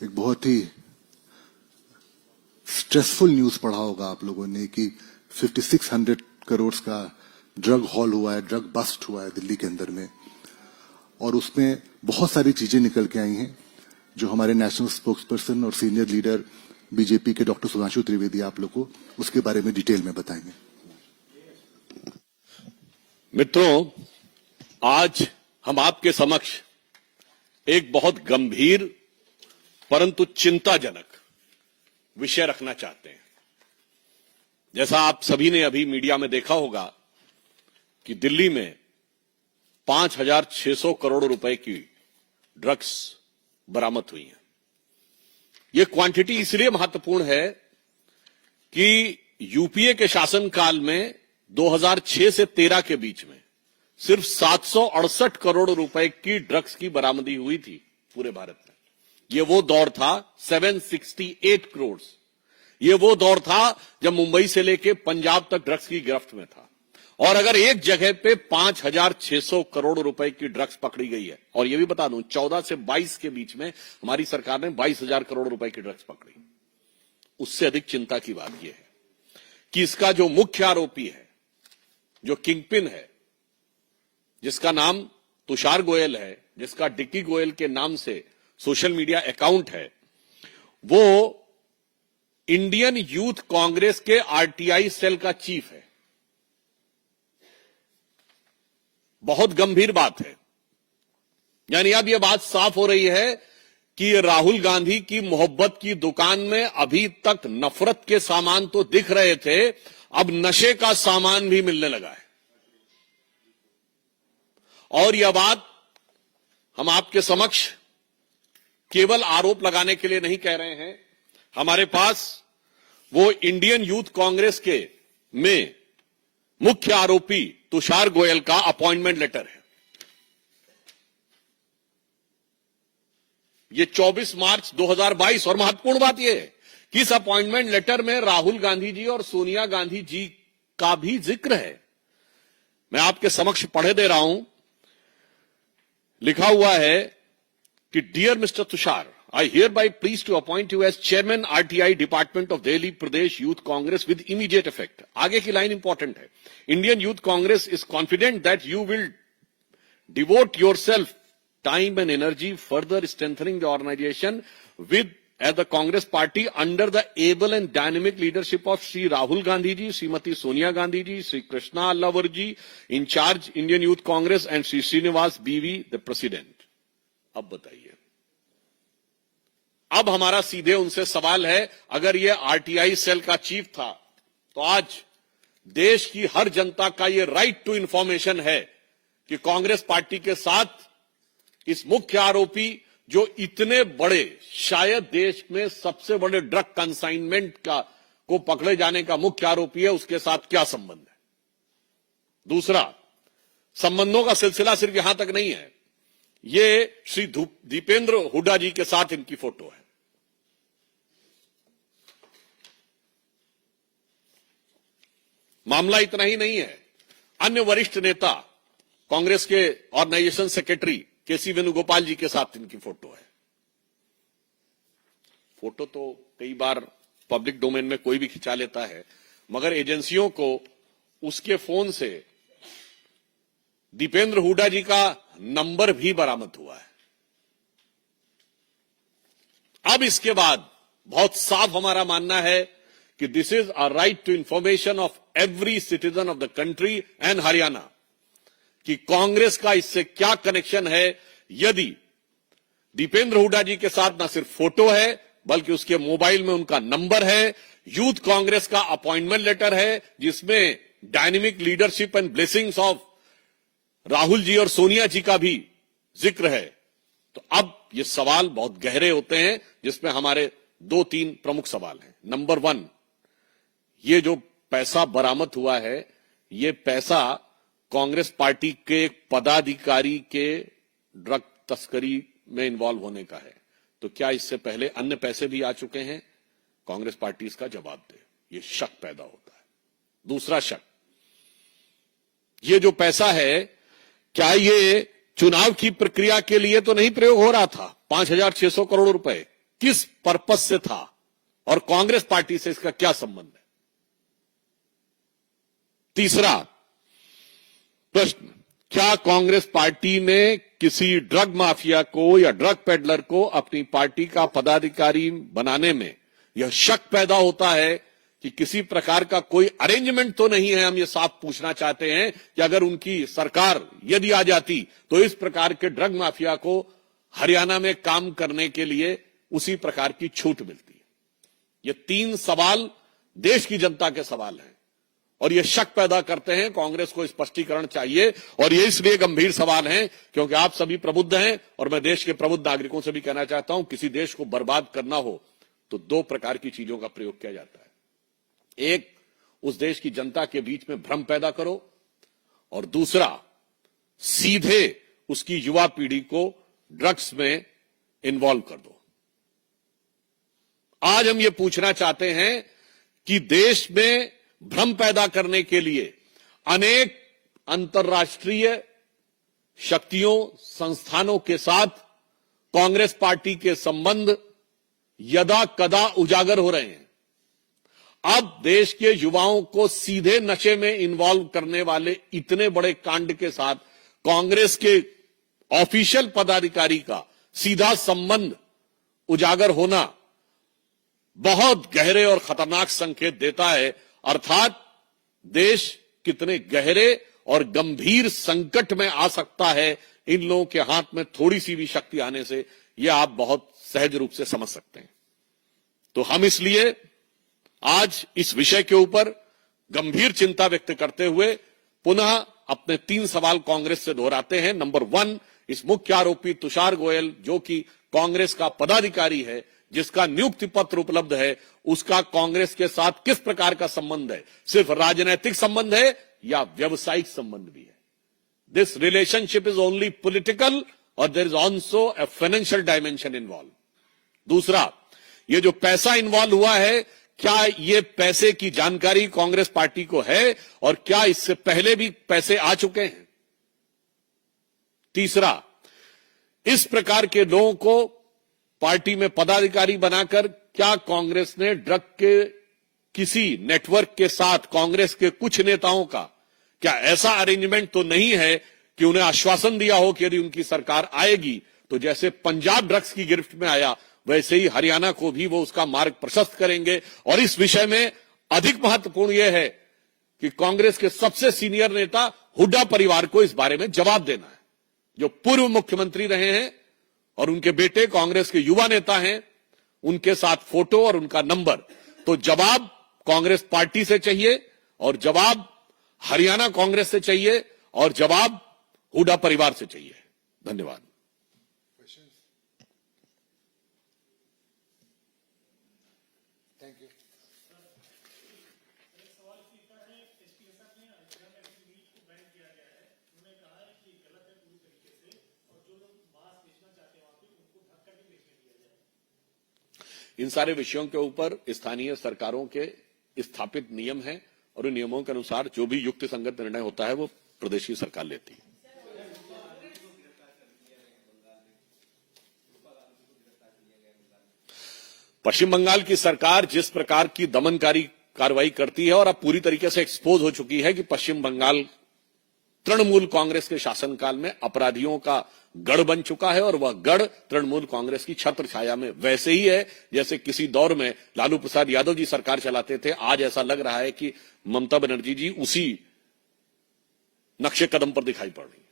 एक बहुत ही stressful news पढ़ा होगा आप लोगों ने कि 5600 करोड़ का ड्रग हॉल हुआ है, ड्रग बस्ट हुआ है दिल्ली के अंदर में, और उसमें बहुत सारी चीजें निकल के आई हैं जो हमारे नेशनल स्पोक्सपर्सन और सीनियर लीडर बीजेपी के डॉक्टर सुधांशु त्रिवेदी आप लोग को उसके बारे में डिटेल में बताएंगे। मित्रों, आज हम आपके समक्ष एक बहुत गंभीर परंतु चिंताजनक विषय रखना चाहते हैं। जैसा आप सभी ने अभी मीडिया में देखा होगा कि दिल्ली में 5,600 करोड़ रुपए की ड्रग्स बरामद हुई हैं। यह क्वांटिटी इसलिए महत्वपूर्ण है कि यूपीए के शासनकाल में 2006 से 13 के बीच में सिर्फ 768 करोड़ रुपए की ड्रग्स की बरामदी हुई थी पूरे भारत में। यह वो दौर था 768 करोड़। यह वो दौर था जब मुंबई से लेके पंजाब तक ड्रग्स की गिरफ्त में था। और अगर एक जगह पे 5,600 करोड़ रुपए की ड्रग्स पकड़ी गई है, और यह भी बता दूं 14 से 22 के बीच में हमारी सरकार ने 22,000 करोड़ रुपए की ड्रग्स पकड़ी, उससे अधिक चिंता की बात यह है कि इसका जो मुख्य आरोपी है, जो किंगपिन है, जिसका नाम तुषार गोयल है, जिसका डिक्की गोयल के नाम से सोशल मीडिया अकाउंट है, वो इंडियन यूथ कांग्रेस के आरटीआई सेल का चीफ है। बहुत गंभीर बात है। यानी अब यह बात साफ हो रही है कि राहुल गांधी की मोहब्बत की दुकान में अभी तक नफरत के सामान तो दिख रहे थे, अब नशे का सामान भी मिलने लगा है। और यह बात हम आपके समक्ष केवल आरोप लगाने के लिए नहीं कह रहे हैं। हमारे पास वो इंडियन यूथ कांग्रेस के में मुख्य आरोपी तुषार गोयल का अपॉइंटमेंट लेटर है। ये 24 मार्च 2022, और महत्वपूर्ण बात यह है कि इस अपॉइंटमेंट लेटर में राहुल गांधी जी और सोनिया गांधी जी का भी जिक्र है। मैं आपके समक्ष पढ़े दे रहा हूं। लिखा हुआ है कि dear mister Tushar, I hereby please to appoint you as chairman RTI Department of Delhi Pradesh Youth Congress with immediate effect. आगे की लाइन इंपॉर्टेंट है। Indian Youth Congress is confident that you will devote yourself time and energy further strengthening the organization with as the Congress party under the able and dynamic leadership of Sri Rahul Gandhi ji, Srimati Sonia Gandhi ji, Sri Krishna Allavar ji, in charge Indian Youth Congress, and Sri Srinivas BV, the president. अब बताइए, अब हमारा सीधे उनसे सवाल है, अगर ये आरटीआई सेल का चीफ था तो आज देश की हर जनता का ये राइट टू इंफॉर्मेशन है कि कांग्रेस पार्टी के साथ इस मुख्य आरोपी, जो इतने बड़े, शायद देश में सबसे बड़े ड्रग कंसाइनमेंट को पकड़े जाने का मुख्य आरोपी है, उसके साथ क्या संबंध है। दूसरा, संबंधों का सिलसिला सिर्फ यहां तक नहीं है। ये श्री दीपेंद्र हुड्डा जी के साथ इनकी फोटो है। मामला इतना ही नहीं है, अन्य वरिष्ठ नेता, कांग्रेस के ऑर्गेनाइजेशन सेक्रेटरी केसी वेणुगोपाल जी के साथ इनकी फोटो है। फोटो तो कई बार पब्लिक डोमेन में कोई भी खिंचा लेता है, मगर एजेंसियों को उसके फोन से दीपेंद्र हुड्डा जी का नंबर भी बरामद हुआ है। अब इसके बाद बहुत साफ हमारा मानना है कि this is a right to information of every citizen of the country and Haryana कि कांग्रेस का इससे क्या कनेक्शन है। यदि दीपेंद्र हुड्डा जी के साथ न सिर्फ फोटो है बल्कि उसके मोबाइल में उनका नंबर है, यूथ कांग्रेस का अपॉइंटमेंट लेटर है जिसमें dynamic leadership and blessings of Rahul ji और सोनिया जी का भी जिक्र है, तो अब ये सवाल बहुत गहरे होते हैं, जिसमें हमारे 2-3 प्रमुख सवाल हैं। नंबर 1, ये जो पैसा बरामद हुआ है, ये पैसा कांग्रेस पार्टी के एक पदाधिकारी के ड्रग तस्करी में इन्वॉल्व होने का है, तो क्या इससे पहले अन्य पैसे भी आ चुके हैं? कांग्रेस पार्टी इसका जवाब दे। ये शक पैदा होता है। दूसरा शक, ये जो पैसा है, क्या ये चुनाव की प्रक्रिया के लिए तो नहीं प्रयोग हो रहा था? 5,600 करोड़ रुपए किस पर्पस से था और कांग्रेस पार्टी से इसका क्या संबंध है। तीसरा प्रश्न, क्या कांग्रेस पार्टी ने किसी ड्रग माफिया को या ड्रग पेडलर को अपनी पार्टी का पदाधिकारी बनाने में यह शक पैदा होता है कि किसी प्रकार का कोई अरेंजमेंट तो नहीं है। हम ये साफ पूछना चाहते हैं कि अगर उनकी सरकार यदि आ जाती तो इस प्रकार के ड्रग माफिया को हरियाणा में काम करने के लिए उसी प्रकार की छूट मिलती है। ये 3 सवाल देश की जनता के सवाल हैं और ये शक पैदा करते हैं। कांग्रेस को स्पष्टीकरण चाहिए और ये इसलिए गंभीर सवाल हैं क्योंकि आप सभी प्रबुद्ध हैं और मैं देश के प्रबुद्ध नागरिकों से भी कहना चाहता हूं, किसी देश को बर्बाद करना हो तो 2 प्रकार की चीजों का प्रयोग किया जाता है। एक, उस देश की जनता के बीच में भ्रम पैदा करो और दूसरा, सीधे उसकी युवा पीढ़ी को ड्रग्स में इन्वॉल्व कर दो। आज हम ये पूछना चाहते हैं कि देश में भ्रम पैदा करने के लिए अनेक अंतर्राष्ट्रीय शक्तियों, संस्थानों के साथ कांग्रेस पार्टी के संबंध यदा कदा उजागर हो रहे हैं। अब देश के युवाओं को सीधे नशे में इन्वॉल्व करने वाले इतने बड़े कांड के साथ कांग्रेस के ऑफिशियल पदाधिकारी का सीधा संबंध उजागर होना बहुत गहरे और खतरनाक संकेत देता है। अर्थात देश कितने गहरे और गंभीर संकट में आ सकता है इन लोगों के हाथ में थोड़ी सी भी शक्ति आने से, यह आप बहुत सहज रूप से समझ सकते हैं। तो हम इसलिए आज इस विषय के ऊपर गंभीर चिंता व्यक्त करते हुए पुनः अपने 3 सवाल कांग्रेस से दोहराते हैं। नंबर 1, इस मुख्य आरोपी तुषार गोयल जो कि कांग्रेस का पदाधिकारी है, जिसका नियुक्ति पत्र उपलब्ध है, उसका कांग्रेस के साथ किस प्रकार का संबंध है? सिर्फ राजनीतिक संबंध है या व्यवसायिक संबंध भी है? This relationship is only political और there is also a financial dimension involve. दूसरा, ये जो पैसा इन्वॉल्व हुआ है, क्या ये पैसे की जानकारी कांग्रेस पार्टी को है और क्या इससे पहले भी पैसे आ चुके हैं? तीसरा, इस प्रकार के लोगों को पार्टी में पदाधिकारी बनाकर क्या कांग्रेस ने ड्रग के किसी नेटवर्क के साथ कांग्रेस के कुछ नेताओं का क्या ऐसा अरेंजमेंट तो नहीं है कि उन्हें आश्वासन दिया हो कि यदि उनकी सरकार आएगी तो जैसे पंजाब ड्रग्स की गिरफ्त में आया वैसे ही हरियाणा को भी वो उसका मार्ग प्रशस्त करेंगे? और इस विषय में अधिक महत्वपूर्ण यह है कि कांग्रेस के सबसे सीनियर नेता हुड्डा परिवार को इस बारे में जवाब देना है, जो पूर्व मुख्यमंत्री रहे हैं और उनके बेटे कांग्रेस के युवा नेता हैं, उनके साथ फोटो और उनका नंबर। तो जवाब कांग्रेस पार्टी से चाहिए और जवाब हरियाणा कांग्रेस से चाहिए और जवाब हुड्डा परिवार से चाहिए। धन्यवाद। इन सारे विषयों के ऊपर स्थानीय सरकारों के स्थापित नियम हैं और उन नियमों के अनुसार जो भी युक्त संगत निर्णय होता है वो प्रदेश की सरकार लेती है। पश्चिम बंगाल की सरकार जिस प्रकार की दमनकारी कार्रवाई करती है और अब पूरी तरीके से एक्सपोज हो चुकी है कि पश्चिम बंगाल तृणमूल कांग्रेस के शासनकाल में अपराधियों का गढ़ बन चुका है और वह गढ़ तृणमूल कांग्रेस की छत्र छाया में वैसे ही है जैसे किसी दौर में लालू प्रसाद यादव जी सरकार चलाते थे। आज ऐसा लग रहा है कि ममता बनर्जी जी उसी नक्शे कदम पर दिखाई पड़ रही है।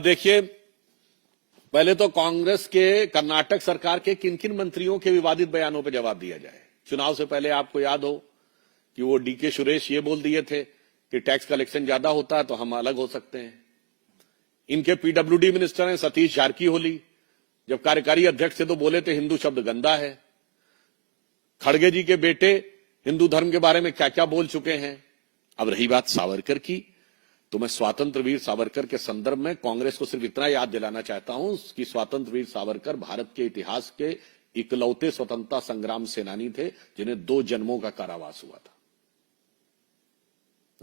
देखिए, पहले तो कांग्रेस के कर्नाटक सरकार के किन किन मंत्रियों के विवादित बयानों पर जवाब दिया जाए। चुनाव से पहले आपको याद हो कि वो डीके सुरेश ये बोल दिए थे कि टैक्स कलेक्शन ज्यादा होता है तो हम अलग हो सकते हैं। इनके पीडब्ल्यूडी मिनिस्टर हैं सतीश जारकीहोली, जब कार्यकारी अध्यक्ष थे तो बोले थे हिंदू शब्द गंदा है। खड़गे जी के बेटे हिंदू धर्म के बारे में क्या क्या बोल चुके हैं। अब रही बात सावरकर की, तो मैं स्वतंत्र वीर सावरकर के संदर्भ में कांग्रेस को सिर्फ इतना याद दिलाना चाहता हूं कि स्वतंत्र वीर सावरकर भारत के इतिहास के इकलौते स्वतंत्रता संग्राम सेनानी थे जिन्हें 2 जन्मों का कारावास हुआ था।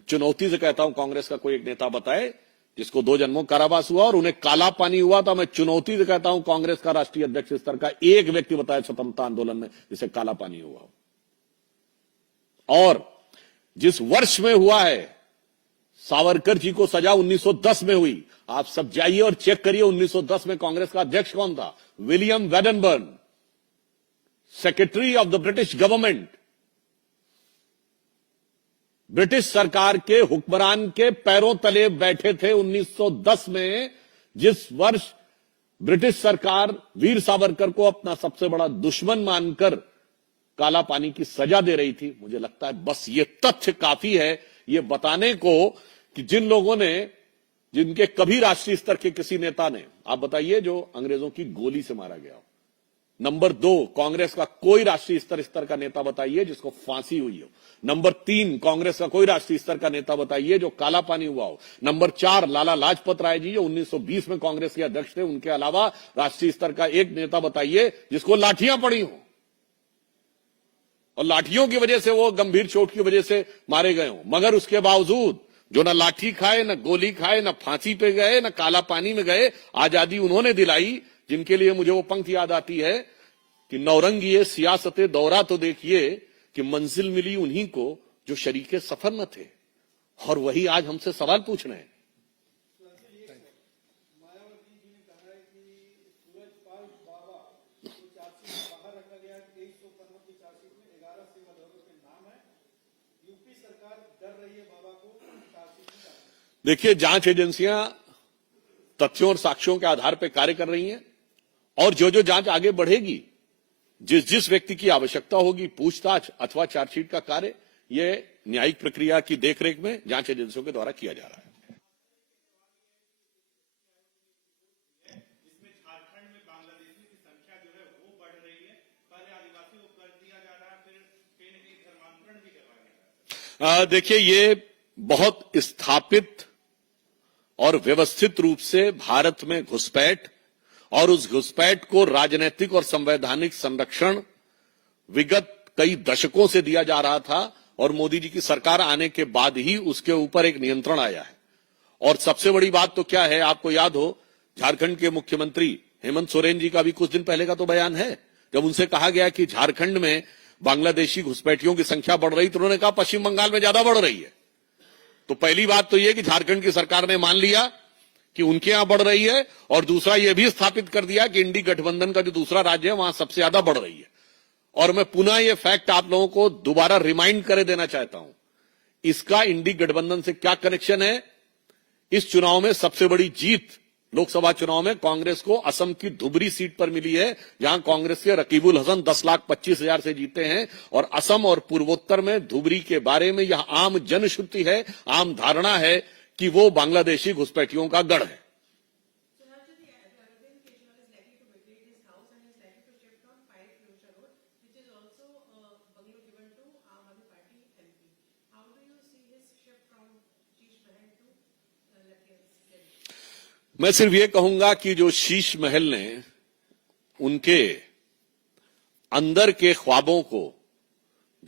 चुनौती से कहता हूं, कांग्रेस का कोई एक नेता बताए जिसको 2 जन्मों कारावास हुआ और उन्हें काला पानी हुआ था। मैं चुनौती से कहता हूं, कांग्रेस का राष्ट्रीय अध्यक्ष स्तर का एक व्यक्ति बताए स्वतंत्रता आंदोलन में जिसे काला पानी हुआ हो। और जिस वर्ष में हुआ है, सावरकर जी को सजा 1910 में हुई। आप सब जाइए और चेक करिए 1910 में कांग्रेस का अध्यक्ष कौन था। William Wedderburn, secretary of the British government, British सरकार के हुक्मरान के पैरों तले बैठे थे 1910 में, जिस वर्ष ब्रिटिश सरकार वीर सावरकर को अपना सबसे बड़ा दुश्मन मानकर काला पानी की सजा दे रही थी। मुझे लगता है बस ये तथ्य काफी है ये बताने को कि जिन लोगों ने, जिनके कभी राष्ट्रीय स्तर के किसी नेता ने, आप बताइए, जो अंग्रेजों की गोली से मारा गया हो। नंबर 2, कांग्रेस का कोई राष्ट्रीय स्तर का नेता बताइए जिसको फांसी हुई हो। नंबर 3, कांग्रेस का कोई राष्ट्रीय स्तर का नेता बताइए जो काला पानी हुआ हो। नंबर 4, लाला लाजपत राय जी जो 1920 में कांग्रेस के अध्यक्ष थे, उनके अलावा राष्ट्रीय स्तर का एक नेता बताइए जिसको लाठियां पड़ी हो और लाठियों की वजह से वो गंभीर चोट की वजह से मारे गए हो। मगर उसके बावजूद जो ना लाठी खाए, ना गोली खाए, ना फांसी पे गए, ना काला पानी में गए, आजादी उन्होंने दिलाई, जिनके लिए मुझे वो पंक्ति याद आती है कि नौरंगिए सियासते दौरा तो देखिए कि मंजिल मिली उन्हीं को जो शरीके सफर न थे। और वही आज हमसे सवाल पूछ रहे हैं। देखिए, जांच एजेंसियां तथ्यों और साक्ष्यों के आधार पर कार्य कर रही हैं और जो जो जांच आगे बढ़ेगी, जिस जिस व्यक्ति की आवश्यकता होगी, पूछताछ अथवा चार्जशीट का कार्य, यह न्यायिक प्रक्रिया की देखरेख में जांच एजेंसियों के द्वारा किया जा रहा है। इसमें झारखंड में बांग्लादेशियों की संख्या जो है वो बढ़ रही है। पहले आदिवासी को कर दिया जा रहा है, फिर कहीं न कहीं धर्मांतरण भी करवाया जा रहा है। देखिए, ये बहुत स्थापित और व्यवस्थित रूप से भारत में घुसपैठ और उस घुसपैठ को राजनीतिक और संवैधानिक संरक्षण विगत कई दशकों से दिया जा रहा था और मोदी जी की सरकार आने के बाद ही उसके ऊपर एक नियंत्रण आया है। और सबसे बड़ी बात तो क्या है, आपको याद हो, झारखंड के मुख्यमंत्री हेमंत सोरेन जी का भी कुछ दिन पहले का तो बयान है, जब उनसे कहा गया कि झारखंड में बांग्लादेशी घुसपैठियों की संख्या बढ़ रही, तो उन्होंने कहा पश्चिम बंगाल में ज्यादा बढ़ रही है। तो पहली बात तो यह कि झारखंड की सरकार ने मान लिया कि उनके यहां बढ़ रही है, और दूसरा यह भी स्थापित कर दिया कि इंडी गठबंधन का जो दूसरा राज्य है वहां सबसे ज्यादा बढ़ रही है। और मैं पुनः यह फैक्ट आप लोगों को दोबारा रिमाइंड करे देना चाहता हूं, इसका इंडी गठबंधन से क्या कनेक्शन है। इस चुनाव में सबसे बड़ी जीत, लोकसभा चुनाव में कांग्रेस को असम की धुबरी सीट पर मिली है, जहां कांग्रेस के रकीबुल हसन 10,25,000 से जीते हैं। और असम और पूर्वोत्तर में धुबरी के बारे में यह आम जनश्रुति है, आम धारणा है कि वो बांग्लादेशी घुसपैठियों का गढ़ है। मैं सिर्फ ये कहूंगा कि जो शीश महल ने उनके अंदर के ख्वाबों को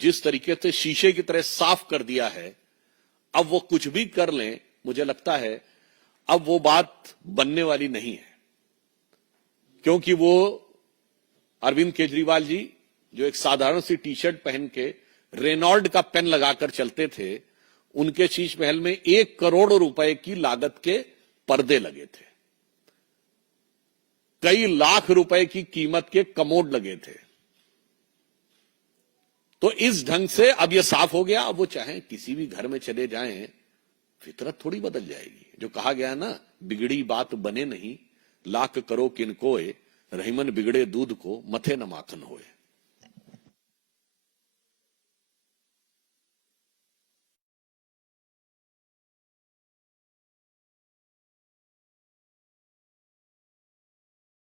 जिस तरीके से शीशे की तरह साफ कर दिया है, अब वो कुछ भी कर लें, मुझे लगता है अब वो बात बनने वाली नहीं है। क्योंकि वो अरविंद केजरीवाल जी जो एक साधारण सी टी शर्ट पहन के रेनॉल्ड का पेन लगाकर चलते थे, उनके शीश महल में 1 करोड़ रुपए की लागत के पर्दे लगे थे, कई लाख रुपए की कीमत के कमोड लगे थे। तो इस ढंग से अब यह साफ हो गया, अब वो चाहे किसी भी घर में चले जाएं, फितरत थोड़ी बदल जाएगी। जो कहा गया ना, बिगड़ी बात बने नहीं, लाख करो किनकोए, रहीमन बिगड़े दूध को मथे न माखन होए।